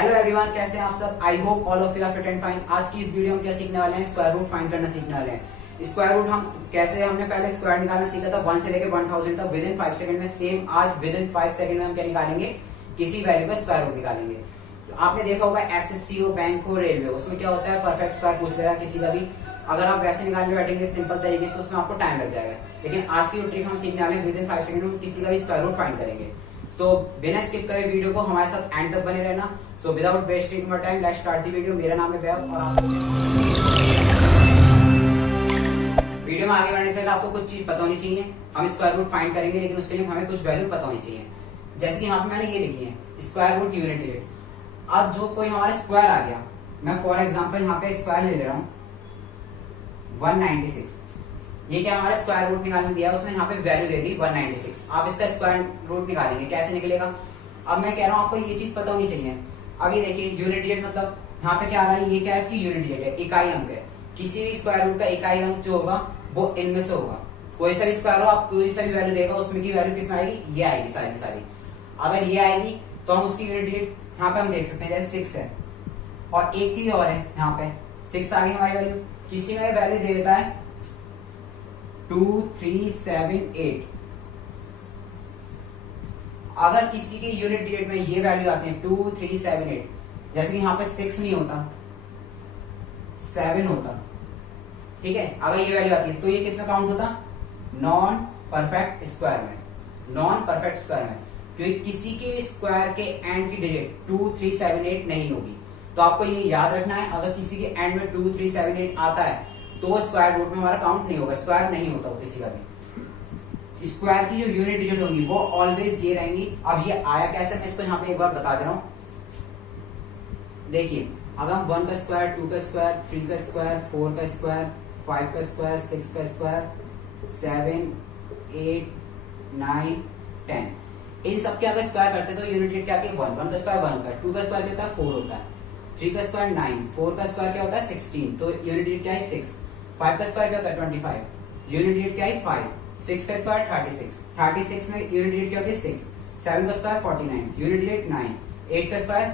Hello everyone, कैसे हैं आप सब। I hope all of you are fit and fine. आज की इस वीडियो में क्या सीखने वाले हैं, स्क्वायर रूट फाइंड करना सीखने वाले हैं। स्क्वायर रूट हम कैसे, हमने पहले स्क्वायर निकालना सीखा था 1 से लेकर 1000 तक विद इन 5 सेकंड में। सेम आज विद इन 5 सेकंड में हम क्या निकालेंगे, किसी वैल्यू का स्क्वायर रूट निकालेंगे। तो आपने देखा होगा एसएससी हो, बैंक हो, रेलवे, उसमें क्या होता है परफेक्ट स्क्वायर पूछ लेगा किसी का भी। अगर आप वैसे निकालने बैठेंगे सिंपल तरीके से, उसमें आपको टाइम लग जाएगा। लेकिन आज की ट्रिक हम सीखने वाले हैं, विद इन 5 सेकंड में किसी का भी स्क्वायर रूट फाइंड करेंगे। सो बिना स्किप करे वीडियो को हमारे साथ एंड तक बने रहना। So without wasting more time let's start the video. मेरा नाम है वैभव और आप वीडियो में आगे बढ़ने से पहले आपको कुछ चीज पता होनी चाहिए। हम स्क्वायर रूट फाइंड करेंगे, लेकिन उसके लिए हमें कुछ वैल्यू पता होनी चाहिए। जैसे कि यहाँ पे मैंने ये लिखी है स्क्वायर रूट यूनिट रेट। अब जो कोई हमारा स्क्वायर आ गया, मैं फॉर एग्जाम्पल यहाँ पे स्क्वायर ले रहा हूँ 196। ये क्या हमारा स्क्वायर रूट निकालने दिया, उसने यहाँ पे वैल्यू दे दी 196। आप इसका स्क्वायर रूट निकालेंगे, कैसे निकलेगा। अब मैं कह रहा हूँ आपको ये चीज पता होनी चाहिए। अब ये देखिए यूनिट रेट मतलब यहाँ पे क्या आ रहा है, ये क्या है, इसकी यूनिट रेट है, इकाई अंक है। किसी भी स्क्वायर रूट का इकाई अंक जो होगा वो इनमें से होगा। कोई सा भी स्क्वायर हो, आप कोई सा भी वैल्यू देगा, उसमें की वैल्यू किसमें आएगी, ये आएगी सारी सारी। अगर ये आएगी तो हम उसकी यूनिट रेट यहाँ पे हम देख सकते हैं, जैसे 6 है। और एक चीज और है, यहाँ पे 6 आ गई हमारी वैल्यू। किसी में वैल्यू दे देता है 2378। अगर किसी के यूनिट रेट में ये वैल्यू आती है 2378, जैसे कि यहाँ पे 6 नहीं होता 7 होता, ठीक है। अगर ये वैल्यू आती है तो ये किसमें काउंट होता, नॉन परफेक्ट स्क्वायर में। नॉन परफेक्ट स्क्वायर में, क्योंकि किसी के भी स्क्वायर के एंड की डिजिट 2378 नहीं होगी। तो आपको ये याद रखना है, अगर किसी के एंड में 2378 आता है तो स्क्वायर रूट में हमारा काउंट नहीं होगा, स्क्वायर नहीं होता वो किसी का भी। स्क्वायर की जो यूनिट डिजिट होगी वो ऑलवेज ये रहेंगी। अब ये आया कैसे, मैं इसको यहाँ पे एक बार बता दे रहा हूँ। देखिए, अगर हम 1 का स्क्वायर, 2 का स्क्वायर, 3 का स्क्वायर, 4 का स्क्वायर, 5 का स्क्वायर, 6 का स्क्वायर, 7, 8, 9, 10, इन सबके अगर स्क्वायर करते तो यूनिट डिजिट क्या आती है 1 का स्क्वायर 1 होता है, 2 का स्क्वायर क्या होता है 4 होता है, 3 का स्क्वायर 9, 4 का स्क्वायर क्या होता है 16, तो यूनिट डिजिट क्या है 6, 5 का स्क्वायर क्या होता है 25, यूनिट डिजिट क्या है 5, 6 का स्क्वायर 36, 36 में यूनिट डिजिट क्या होती है 6, 7 का स्क्वायर 49, यूनिट डिजिट 9, 8 का स्क्वायर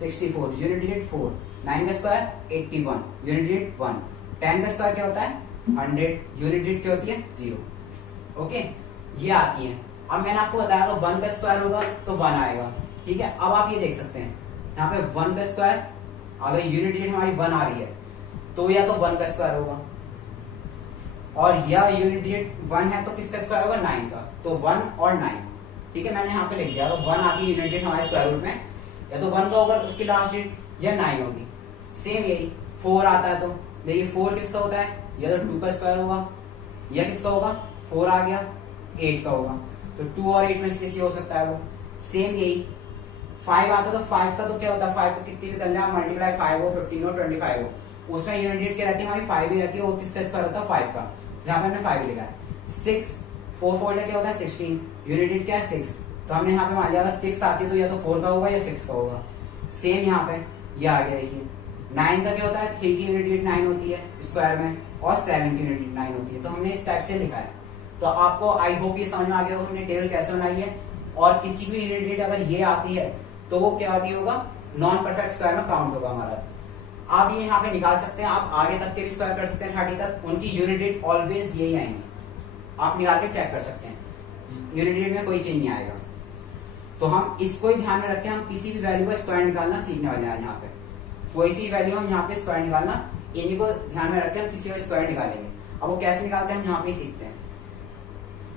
64, यूनिट डिजिट 4, 9 का स्क्वायर 81, यूनिट डिजिट 1, 10 का स्क्वायर क्या होता है 100, यूनिट डिजिट क्या होती है 0। ओके, ये आती है। अब मैंने आपको बताया 1 का स्क्वायर होगा तो 1 आएगा, ठीक है। अब आप ये देख सकते हैं यहाँ पे 1 का स्क्वायर, अगर यूनिट डिजिट हमारी 1 आ रही है तो या तो 1 का स्क्वायर होगा, और या यूनिट डिजिट 1 है तो किसका स्क्वायर होगा 9 का, तो 1 और 9, ठीक है। मैंने यहाँ पे लिख दिया, अगर 1 आती है यूनिट डिजिट हमारे स्क्वायर रूट में, या तो 1 का होगा उसकी लास्ट डिजिट, या 9 होगी। सेम यही 4 आता है तो देखिए 4 किसका होता है, या तो 2 का स्क्वायर होगा, या किसका होगा 4 आ गया 8 का होगा, तो 2 और 8 में से किसी हो सकता है वो। सेम यही 5 आता तो 5 का तो क्या होता है, 5 को कितनी भी कर ले आप मल्टीप्लाई, 5 हो 15 हो 25 हो, उसमें यूनिट डिजिट क्या रहती है हमारी 5 ही रहती है। वो किसका स्क्वायर होता है 5 का, यहाँ पे हमने 5 लिखा है। 6 4 4 क्या होता है 16, यूनिट डिजिट क्या है 6, तो हमने यहाँ पे मान लिया अगर 6 आती है तो या तो 4 का होगा या 6 का होगा। सेम यहाँ पे ये आ गया, देखिए 9 का क्या होता है, 3 की यूनिट डिजिट 9 होती है स्क्वायर में, और 7 की यूनिट डिजिट 9 होती है। तो हमने इस टाइप से लिखा है। तो आपको आई होप ये समझ में आ गया होगा हमने टेबल कैसे बनाई है। और किसी भी यूनिट डिजिट अगर ये आती है तो वो क्या भी होगा, नॉन परफेक्ट स्क्वायर में काउंट होगा हमारा। आप ये यहाँ पे निकाल सकते हैं, आप आगे तक के भी स्क्वायर कर सकते हैं 30 तक, उनकी यूनिट डिजिट ऑलवेज यही आएंगी। आप निकाल के चेक कर सकते हैं, यूनिट डिजिट में कोई चेंज नहीं आएगा। तो हम इसको ही ध्यान में रखें, हम किसी भी वैल्यू का स्क्वायर निकालना सीखने वाले हैं। यहाँ पे कोई सी वैल्यू हम यहाँ पे स्क्वायर निकालना, इन्हीं को ध्यान में रखकर हम किसी का स्क्वायर निकालेंगे। अब वो कैसे निकालते हैं हम यहाँ पे सीखते हैं।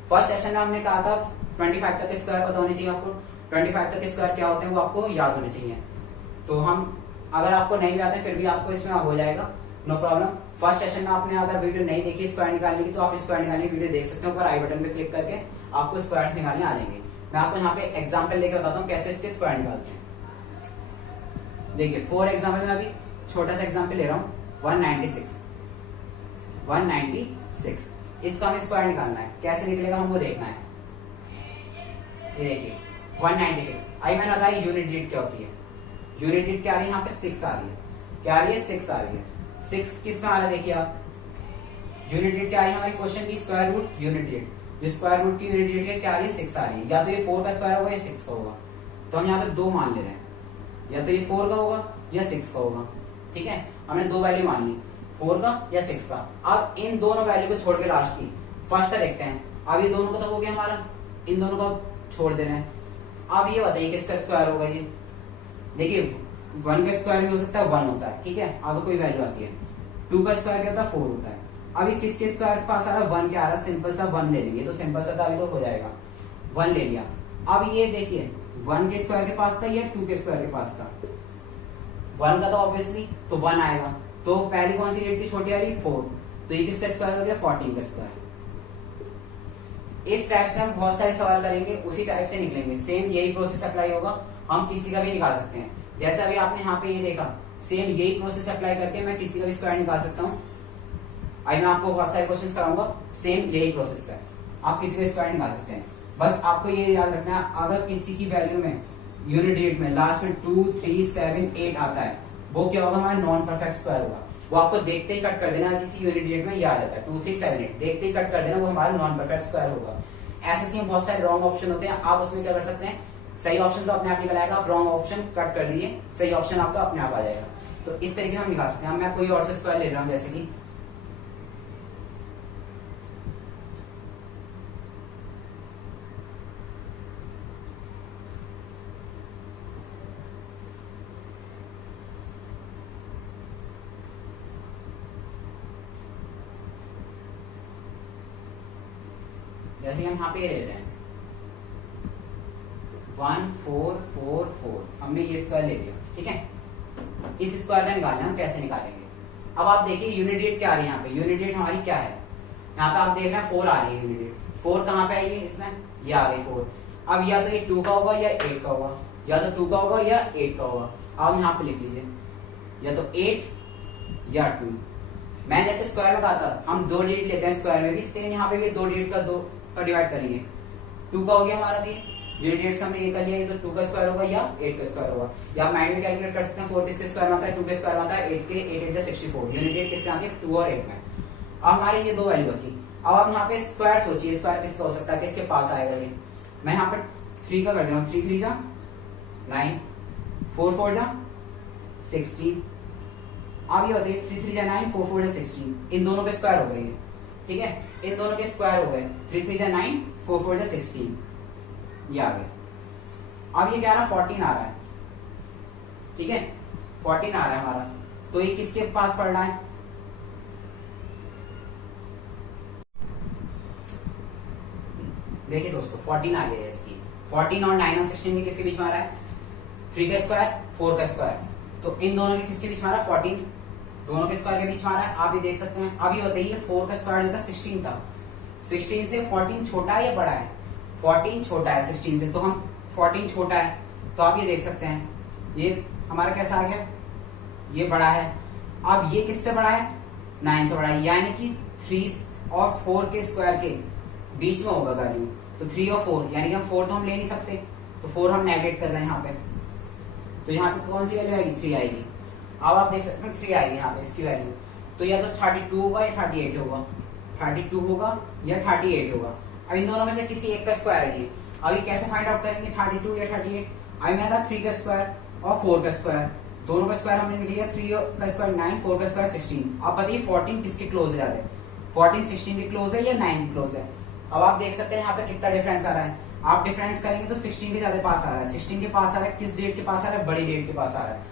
फर्स्ट सेशन में हमने कहा था 25 तक के स्क्वायर पता होने चाहिए आपको। 25 तक के स्क्वायर क्या होते हैं वो आपको याद होने चाहिए। तो हम, अगर आपको नहीं भी आता है फिर भी आपको इसमें हो जाएगा, नो प्रॉब्लम। फर्स्ट सेशन में आपने अगर वीडियो नहीं देखी स्क्वायर निकालने की तो आप स्क्वायर निकालने की वीडियो देख सकते हो, ऊपर आई बटन पे क्लिक करके आपको स्क्वायर्स निकालने आ जाएंगे। मैं आपको यहाँ पे एग्जाम्पल लेके बताता हूँ कैसे इसके स्क्वायर निकालते हैं। देखिए फॉर एग्जाम्पल में अभी छोटा सा एग्जाम्पल ले रहा हूँ 196, इसका हमें स्क्वायर निकालना है। कैसे निकलेगा हम वो देखना है। ये देखिए 196, आई मैंने बताया यूनिट डिजिट क्या होती है। यूनिट डिजिट क्या आ रही है यहाँ पे 6 आ रही है, क्या आ रही है 6 आ रही है। 6 किस में आ रहा है देखिए आप, यूनिट डिजिट क्या आ रही है हमारी क्वेश्चन की, स्क्वायर रूट यूनिट डिजिट। जो स्क्वायर रूट की यूनिट डिजिट क्या आ रही है 6 आ रही है, या तो ये 4 का स्क्वायर होगा या 6 का होगा। तो हम यहाँ पे 2 मान ले रहे हैं, या तो ये 4 का होगा या 6 का होगा। ठीक है, हमने दो वैल्यू मान ली, 4 का या 6 का। अब इन दोनों वैल्यू को छोड़ के लास्ट की फर्स्ट का देखते हैं। अब ये दोनों का तो हो गया हमारा, इन दोनों को छोड़ दे रहे हैं। अब ये बताइए किसका स्क्वायर होगा ये। देखिए 1 का स्क्वायर भी हो सकता है 1 होता है, ठीक है, अगर कोई वैल्यू आती है। 2 का स्क्वायर क्या होता है 4 होता है। अभी किसके स्क्वायर के पास आ रहा है 1 क्या आ रहा है, सिंपल सा 1 ले लेंगे, तो सिंपल सा अभी तो हो जाएगा, 1 ले लिया। अब ये देखिए 1 के स्क्वायर के पास था या 2 के स्क्वायर के पास था, 1 का तो ऑब्वियसली तो 1 आएगा। तो पहली कौन सी डेट थी छोटी वाली 4, तो ये किसका स्क्वायर हो गया 14 का स्क्वायर। इस टाइप से हम बहुत सारे सवाल करेंगे, उसी टाइप से निकलेंगे। सेम यही प्रोसेस अप्लाई होगा, हम किसी का भी निकाल सकते हैं। जैसे अभी आपने यहाँ पे ये देखा, सेम यही प्रोसेस अप्लाई करके मैं किसी का भी स्क्वायर निकाल सकता हूँ। अभी मैं आपको बहुत सारे क्वेश्चन कराऊंगा, सेम यही प्रोसेस है, आप किसी का स्क्वायर निकाल सकते हैं। बस आपको ये याद रखना है, अगर किसी की वैल्यू में यूनिट डिजिट में लास्ट में 2, 3, 7, 8 आता है, वो क्या होगा हमारा नॉन परफेक्ट स्क्वायर होगा। वो आपको देखते ही कट कर देना, किसी यूनिट डिजिट में ये आ जाता है 2, 3, 7, 8, देखते ही कट कर देना, वो हमारा नॉन परफेक्ट स्क्वायर होगा। ऐसे ही बहुत सारे रॉन्ग ऑप्शन होते हैं, आप उसमें क्या कर सकते हैं, सही ऑप्शन तो अपने आप निकल आएगा, आप रॉन्ग ऑप्शन कट कर दिए, सही ऑप्शन आपका अपने आप आ जाएगा। तो इस तरीके से हम निकाल सकते हैं। मैं कोई और से स्क्वायर ले रहा हूं, जैसे कि हम यहाँ पे ले रहे हैं 1, 4, 4, 4, हमने ये स्क्वायर ले लिया, ठीक है। इस स्क्वायर का निकालना हम कैसे निकालेंगे। अब आप देखिए यूनिट डिजिट क्या आ रही है यहाँ पे, यूनिट डिजिट हमारी क्या है, यहाँ पे आप देख रहे हैं 4 आ रही है यूनिट डिजिट। 4 कहाँ पे आई है इसमें, ये आ गई 4। अब या तो ये 2 का होगा या 8 का होगा, या तो 2 का होगा या 8 का होगा। आप यहाँ पे लिख लीजिए या तो 8 या 2। मैं जैसे स्क्वायर में कहा था हम 2 डिजिट लेते हैं स्क्वायर में भी, सेम यहाँ पे भी 2 डिजिट का 2 का डिवाइड करेंगे। 2 का हो गया हमारा भी यूनिट डिजिट हमने ये कर लिया, तो 2 का स्क्वायर होगा या 8 का स्क्वायर होगा। या आप माइंड में कैलकुलेट कर सकते हैं 4 किसके स्क्वायर में आता है, 2 के स्क्वायर में आता है, 8 के 8 8 64। यूनिट डिजिट किसमें आती है 2 और 8 में। अब हमारे ये दो वैल्यू बची। अब आप यहाँ पे स्क्वायर सोचिए, स्क्वायर किसका हो सकता है, किसके पास आएगा ये। मैं यहाँ पे 3 का कर दे रहा हूँ, 3 3 जा 9, 4 4 जा 16। अब ये बताइए 3 3 जा 9, 4 4 जा 16, इन दोनों के स्क्वायर हो गए, ठीक है, इन दोनों के स्क्वायर हो गए। 3 3 जा 9, 4 4 जा 16, ये आ गए। अब ये क्या आ रहा है 14 आ रहा है, ठीक है, 14 आ रहा है हमारा। तो ये किसके पास पड़ रहा है, देखिए दोस्तों 14 आ गया है इसकी। 14 और 9 और 16 के किसके बीच में आ रहा है, 3 का स्क्वायर 4 का स्क्वायर। तो इन दोनों के किसके बीच में आ रहा है 14, दोनों के स्क्वायर के बीच में आ रहा है। आप ये देख सकते हैं। अब ये बताइए 4 का स्क्वायर जो था 16 था, 16 से 14 छोटा है या बड़ा है, 14 छोटा है 16 से, तो हम 14 छोटा है, तो आप ये देख सकते हैं ये हमारा कैसा आ गया, ये बड़ा है। अब ये किससे बड़ा है, 9 से बड़ा है, यानी कि 3 और 4 के स्क्वायर के बीच में होगा वैल्यू। तो 3 और 4, यानी कि हम 4 तो हम ले नहीं सकते, तो 4 हम नेगलेक्ट कर रहे हैं यहाँ पे। तो यहाँ पे कौन सी वैल्यू आएगी, 3 आएगी। अब आप देख सकते हैं 3 आएगी यहाँ पे इसकी वैल्यू। तो या तो 32 होगा या 38 होगा, 32 होगा या 38 होगा। अब इन दोनों में से किसी एक का स्क्वायर है ये। अभी कैसे फाइंड आउट करेंगे 32 या 38। अभी मैंने कहा 3 का स्क्वायर और 4 का स्क्वायर, दोनों का स्क्वायर हमने निकल लिया। 3 का स्क्वायर 9, 4 का स्क्वायर 16। आप बताइए 14 किसके क्लोज है ज्यादा, 14 16 के क्लोज है या 9 के क्लोज है। अब आप देख सकते हैं यहाँ पे कितना डिफरेंस आ रहा है। आप डिफरेंस करेंगे तो 16 के ज्यादा पास आ रहा है, 16 के पास आ रहा है। किस डेट के पास आ रहा है, बड़ी डेट के पास आ रहा है,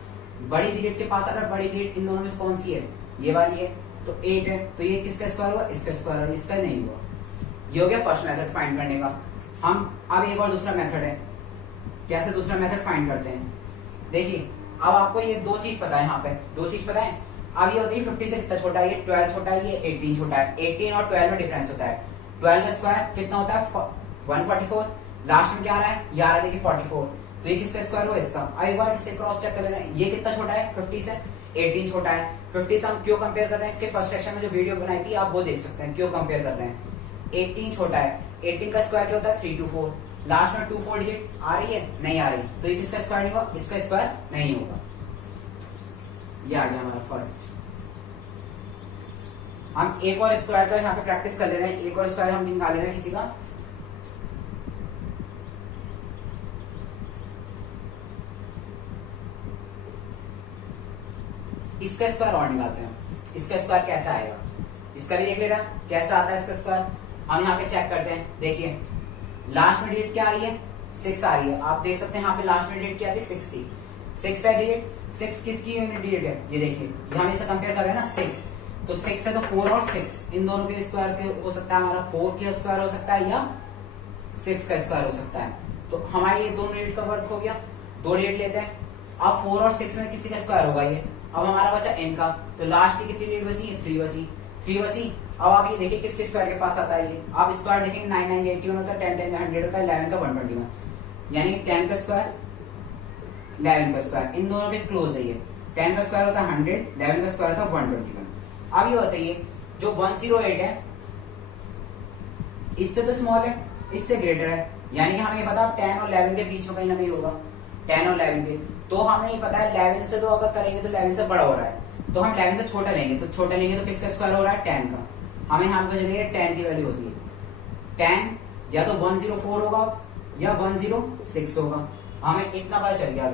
बड़ी डेट के पास आ रहा है। बड़ी डेट इन दोनों में कौन सी है, ये वाली है, तो 8 है। तो ये किसका स्क्वायर हुआ, इसका स्क्वायर हुआ, इसका नहीं हुआ। ये हो गया फर्स्ट मेथड फाइंड करने का। हम अब एक और दूसरा मेथड है, कैसे दूसरा मेथड फाइंड करते हैं। देखिए अब आपको ये दो चीज पता है, यहाँ पे दो चीज पता है। अब ये बताइए 50 से कितना छोटा है, ये 12 छोटा है, ये 18 छोटा है। 18 और 12 में डिफरेंस होता है। 12 का स्क्वायर कितना होता है 144, लास्ट में क्या आ रहा है, ये आ रहा है देखिए 44। तो ये किसका स्क्वायर हुआ, इसका। अब एक बार इसे क्रॉस चेक कर लेना, ये कितना छोटा है 50 से, 18 छोटा है। 50 से हम क्यों कंपेयर कर रहे हैं, इसके फर्स्ट सेक्शन में जो वीडियो बनाई थी आप वो देख सकते हैं क्यों कंपेयर कर रहे हैं। 18 छोटा है, 18 का स्क्वायर क्या होता है 324, लास्ट में 24 डिजिट आ रही है, नहीं आ रही, तो ये किसका स्क्वायर नहीं होगा, इसका स्क्वायर नहीं होगा। ये आ गया हमारा फर्स्ट। हम एक और स्क्वायर का यहाँ पे प्रैक्टिस कर ले रहे हैं, एक और स्क्वायर हम निकाल ले रहे हैं किसी का। इसका स्क्वायर और निकालते हैं। इसका स्क्वायर कैसा आएगा, इसका भी देख लेना कैसा आता है इसका स्क्वायर। हम यहाँ पे चेक करते हैं, देखिए लास्ट में डिजिट क्या आ रही है, 6 आ रही है। आप देख सकते हैं यहाँ पे लास्ट में डिजिट क्या थी, 6 थी। 6 है डिजिट, 6 किसकी यूनिट डिजिट है, ये देखिए ये हम इसे कंपेयर कर रहे हैं ना 6, तो 6 है तो 4 और 6 इन दोनों के स्क्वायर के हो सकता है हमारा 4 का स्क्वायर हो सकता है या 6 का स्क्वायर हो सकता है। तो हमारे ये दोनों डिजिट का वर्क हो गया, 2 डिजिट लेते हैं। अब 4 और 6 में किसी का स्क्वायर होगा ये। अब हमारा बचा n का, तो लास्ट की कितनी डिजिट बची, 3 बची, 3 बची। अब आप ये देखिए किसके स्क्वायर के पास आता है ये, आप स्क्वायर देखेंगे 9 9 81 होता है, 10 10 100 होता है, 11 का 121, यानी 10 का स्क्वायर 11 का स्क्वायर, इन दोनों के क्लोज है ये। 10 का स्क्वायर होता है 100, 11 का स्क्वायर होता है 121। अब ये बताइए जो 108 है इससे तो स्मॉल है, इससे ग्रेटर है, यानी कि हमें ये पता 10 और 11 के बीच में कहीं ना कहीं होगा, 10 और 11 के। तो हमें ये पता है 11 से तो अगर करेंगे तो 11 से बड़ा हो रहा है, तो हम 11 से छोटा लेंगे, तो छोटा लेंगे तो किसका स्क्वायर हो रहा है, 10 का। हमें यहाँ पे चलिए 10 की वैल्यू होगी, 10 या तो 104 होगा या 106 होगा। हमें इतना पता चल गया।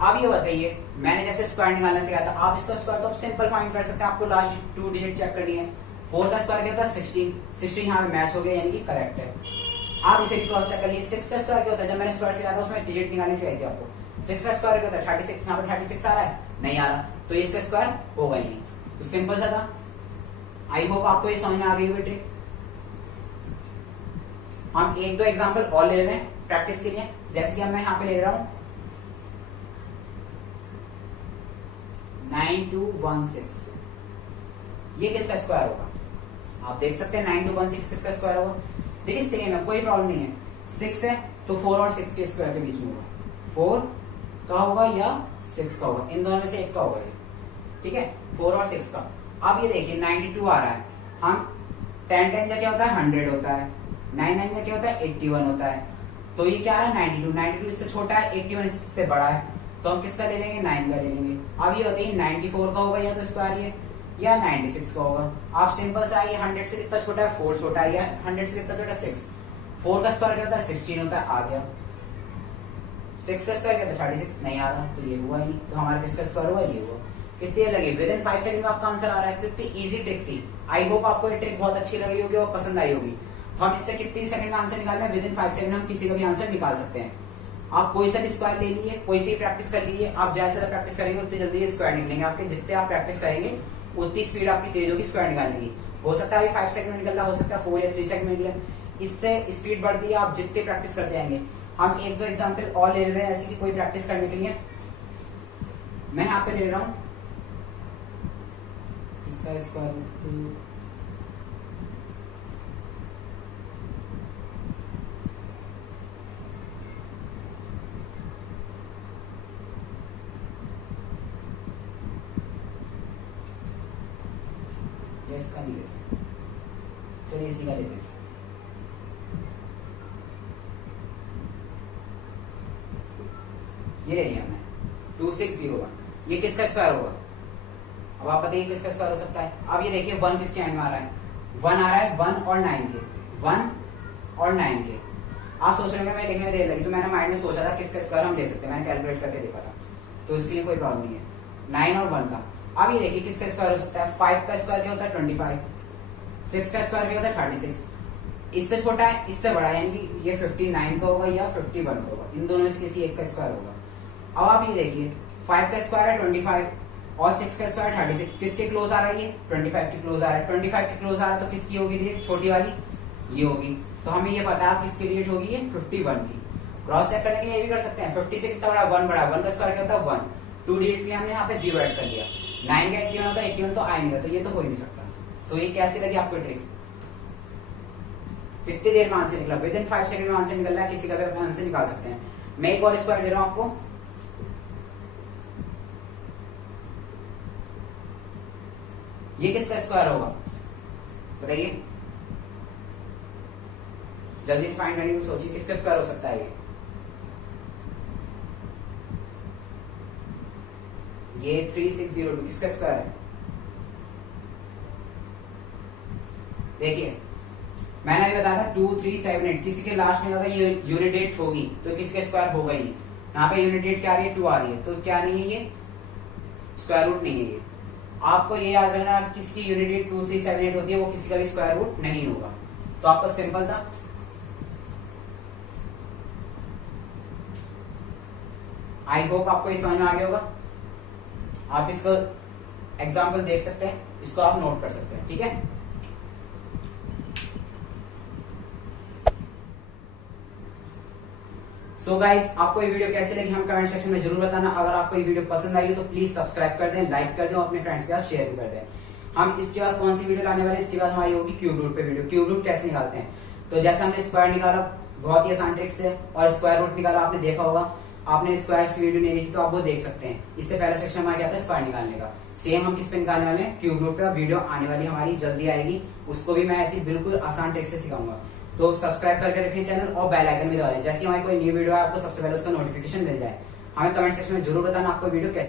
अब ये बताइए, मैंने जैसे स्क्वायर निकालना सिखाया था, आप इसका स्क्वायर तो आप सिंपल फाइंड कर सकते हैं। आपको लास्ट 2 डिजिट चेक करनी है। 4 का स्क्वायर क्या होता है, 16, 16 यहाँ पे मैच हो गया, यानी कि करेक्ट है। आप इसे भी क्रॉस चेक कर लीजिए। 6 का स्क्वायर क्या होता है, जब मैंने स्क्वायर सिखाया था उसमें डिजिट निकालनी सिखाई थी आपको। 6 का स्क्वायर क्या होता है, 36, यहाँ पे 36 आ रहा है, नहीं आ रहा, तो इसका स्क्वायर होगा ही नहीं। तो सिंपल सा था। आई होप आपको ये समझ में आ गई होगी ट्रिक। हम 1-2 एग्जांपल और ले रहे हैं प्रैक्टिस के लिए, जैसे कि मैं यहाँ पे ले रहा हूं 9216, ये किसका स्क्वायर होगा, आप देख सकते हैं 9216 किसका स्क्वायर होगा। देखिए सेम है, कोई प्रॉब्लम नहीं है। 6 है तो 4 और 6 के स्क्वायर के बीच में होगा, 4 का होगा या 6 का होगा, इन दोनों में से एक का होगा ये, ठीक है, 4 और 6 का। अब ये देखिए 92 आ रहा है, हम 10 10 क्या होता है 100 होता है, 9 9 क्या होता है 81 होता है, तो ये क्या आ रहा है 92, 92 इससे छोटा है, 81 इससे बड़ा है, तो हम किसका ले लेंगे 9 का ले लेंगे। अब ये होता है 94 का होगा या तो स्क्वायर ये, या 96 का होगा। आप सिंपल सा ये 100 से कितना छोटा है 4 छोटा है, या 100 से कितना छोटा 6, 4 का स्क्वायर क्या होता है 16 होता है, आ गया। 6 का स्क्वायर क्या होता है 36, नहीं आ रहा, तो ये हुआ ही नहीं, तो हमारा किसका स्क्वायर हुआ, ये हुआ। कितनी लगी, विद इन 5 सेकंड में आपका आंसर आ रहा है। कितनी इजी ट्रिक थी। आई होप आपको ये ट्रिक बहुत अच्छी लगी होगी और पसंद आई होगी। तो हम इससे कितनी सेकंड में आंसर निकालना है, विद इन 5 सेकंड में हम किसी का भी आंसर निकाल सकते हैं। आप कोई सा भी स्क्वायर ले लीजिए, कोई सी प्रैक्टिस कर लीजिए, आप जैसे ज्यादा प्रैक्टिस करेंगे उतनी जल्दी स्क्वायर निकलेंगे आपके। जितने आप प्रैक्टिस करेंगे उतनी स्पीड आपकी तेज होगी स्क्वायर निकालने की। हो सकता है अभी 5 सेकंड में निकलना, हो सकता है 4 या 3 सेकंड में निकले, इससे स्पीड बढ़ती है आप जितने प्रैक्टिस करते जाएंगे। हम 1-2 एग्जाम्पल और ले रहे हैं ऐसी कि कोई प्रैक्टिस करने के लिए। मैं यहाँ पे ले रहा हूँ इसका स्क्वायर, इसका नहीं लेते, चलिए इसी का लेते हैं। ये ले लिया हमने 2601, ये किसका स्क्वायर होगा, अब आप बताइए किसका स्क्वायर हो सकता है। अब ये देखिए 1 किसके एंड में आ रहा है, 1 आ रहा है 1 और 9 के, 1 और 9 के। आप सोच रहे हैं मैं लिखने में देर लगी, तो मैंने माइंड में सोचा था किसका स्क्वायर हम ले सकते हैं, मैंने कैलकुलेट करके देखा था, तो इसके लिए कोई प्रॉब्लम नहीं है। 9 और 1 का। अब ये देखिए किसका स्क्वायर हो सकता है, 5 का स्क्वायर क्या होता है 25, 6 का स्क्वायर क्या होता है 36, इससे छोटा है इससे बड़ा है, यानी कि ये 59 का होगा या 51 का होगा, इन दोनों में से किसी एक का स्क्वायर होगा। अब आप ये देखिए 5 का स्क्वायर है 25 और 6 का स्क्वायर 36, किसके क्लोज आ रहा है ये 25 के क्लोज आ रहा है, 25 के क्लोज आ रहा है तो किसकी होगी डिजिट, छोटी वाली ये होगी। तो हमें ये पता है किसकी डिजिट होगी, ये 51 की। क्रॉस चेक करने के लिए ये भी कर सकते हैं, 50 से कितना बड़ा 1 बड़ा, 1 का स्क्वायर क्या होता है 1, 2 डिजिट के लिए हमने यहाँ पे 0 ऐड कर दिया। 9 का 81 होता है, 81 तो आ नहीं रहा, तो ये तो हो ही नहीं सकता। तो ये कैसे लगी आपको ट्रिक, कितनी देर में आंसर निकला, विद इन 5 सेकंड में आंसर निकल रहा है, किसी का भी आंसर निकाल सकते हैं। मैं एक और स्क्वायर दे रहा हूं आपको, ये किसका स्क्वायर होगा बताइए, जल्दी से फाइंड करने की सोचिए किसका स्क्वायर हो सकता है ये 3602 किसका स्क्वायर है। देखिए मैंने अभी बताया था 2378, किसी के लास्ट में अगर ये यूनिट डेट होगी तो किसके स्क्वायर होगा ही नहीं। यहाँ पे यूनिट डेट क्या आ रही है 2 आ रही है, तो क्या नहीं है ये स्क्वायर रूट नहीं है ये, आपको ये याद रखना कि किसी की यूनिट 2, 3, 7, 8 होती है, वो किसी का भी स्क्वायर रूट नहीं होगा। तो आपका सिंपल था। आई होप आपको ये समझ में आ गया होगा। आप इसको एग्जाम्पल देख सकते हैं, इसको आप नोट कर सकते हैं, ठीक है। सो गाइस, आपको ये वीडियो कैसी लगी हम कमेंट सेक्शन में जरूर बताना। अगर आपको ये वीडियो पसंद आई हो तो प्लीज सब्सक्राइब कर दें, लाइक कर दें और अपने फ्रेंड्स के साथ शेयर भी कर दें। हम इसके बाद कौन सी वीडियो लाने वाले हैं, इसके बाद हमारी होगी क्यूब रूट पे वीडियो। क्यूब रूट कैसे निकालते हैं, तो जैसे हमने स्क्वायर निकाला बहुत ही आसान ट्रिक से, और स्क्वायर रूट निकाला आपने देखा होगा। आपने स्क्वायर की वीडियो नहीं देखी तो आप वो देख सकते हैं। इससे पहला सेक्शन हमारा क्या था, स्क्वायर निकालने का। सेम हम किस पे निकालने वाले हैं, क्यूब रूट पे। वीडियो आने वाली हमारी जल्दी आएगी, उसको भी मैं ऐसी बिल्कुल आसान ट्रिक से सिखाऊंगा। तो सब्सक्राइब करके रखें चैनल और बेल आइकन भी दबा दें, जैसे हमारी कोई न्यू वीडियो है आपको सबसे पहले उसका नोटिफिकेशन मिल जाए। हमें कमेंट सेक्शन में जरूर बताना आपको वीडियो कैसे